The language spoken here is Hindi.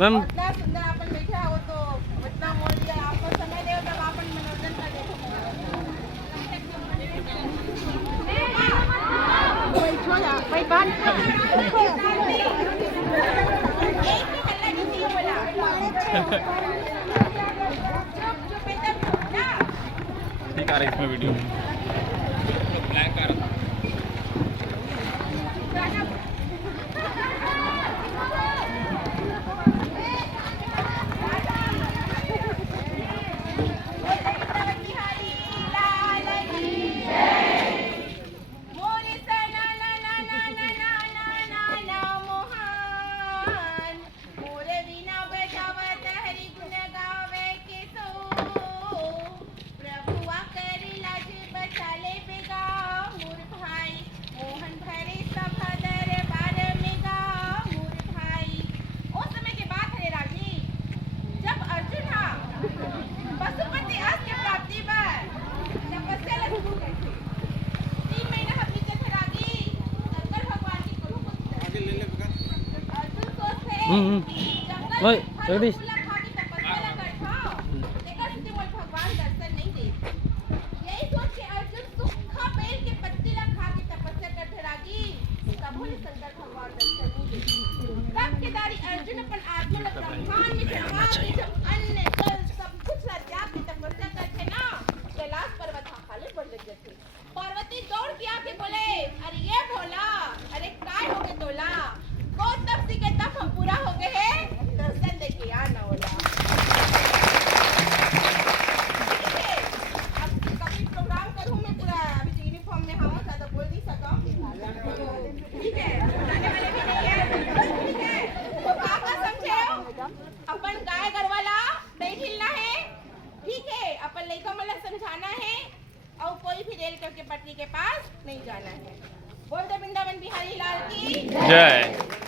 मैम इतना सुंदर अपन बैठा हो तो इतना बोल दिया आपको समय दे तब अपन मनोरंजन कर देखो बैठो यार भाई बात ठीक आ रहा है इसमें वीडियो ब्लैक आ रहा ओए जगदीश अर्जुन अपन आत्मा में ब्रह्मांड में अन्य कल सब कुछ त्याग की तपस्या करते ना कैलाश पर्वत खाली बढ़ गए थे। पार्वती दौड़ के आके बोले अरे ये भोला अरे काय हो गए तोला को तब सी के तब हम पूरा हो गए हैं दर्शन देके आ ना होला। अब कभी प्रोग्राम करूं मैं पूरा अभी यूनिफॉर्म में हूं ज्यादा बोल नहीं सका ठीक है बताने वाले भी नहीं है ठीक है तो काका समझे अपन गाय गरवाला नहीं हिलना है ठीक है अपन लइका मला समझाना है और कोई भी रेल करके पटरी के पास नहीं जाना है। बोल दे वृंदावन बिहारी लाल की जय।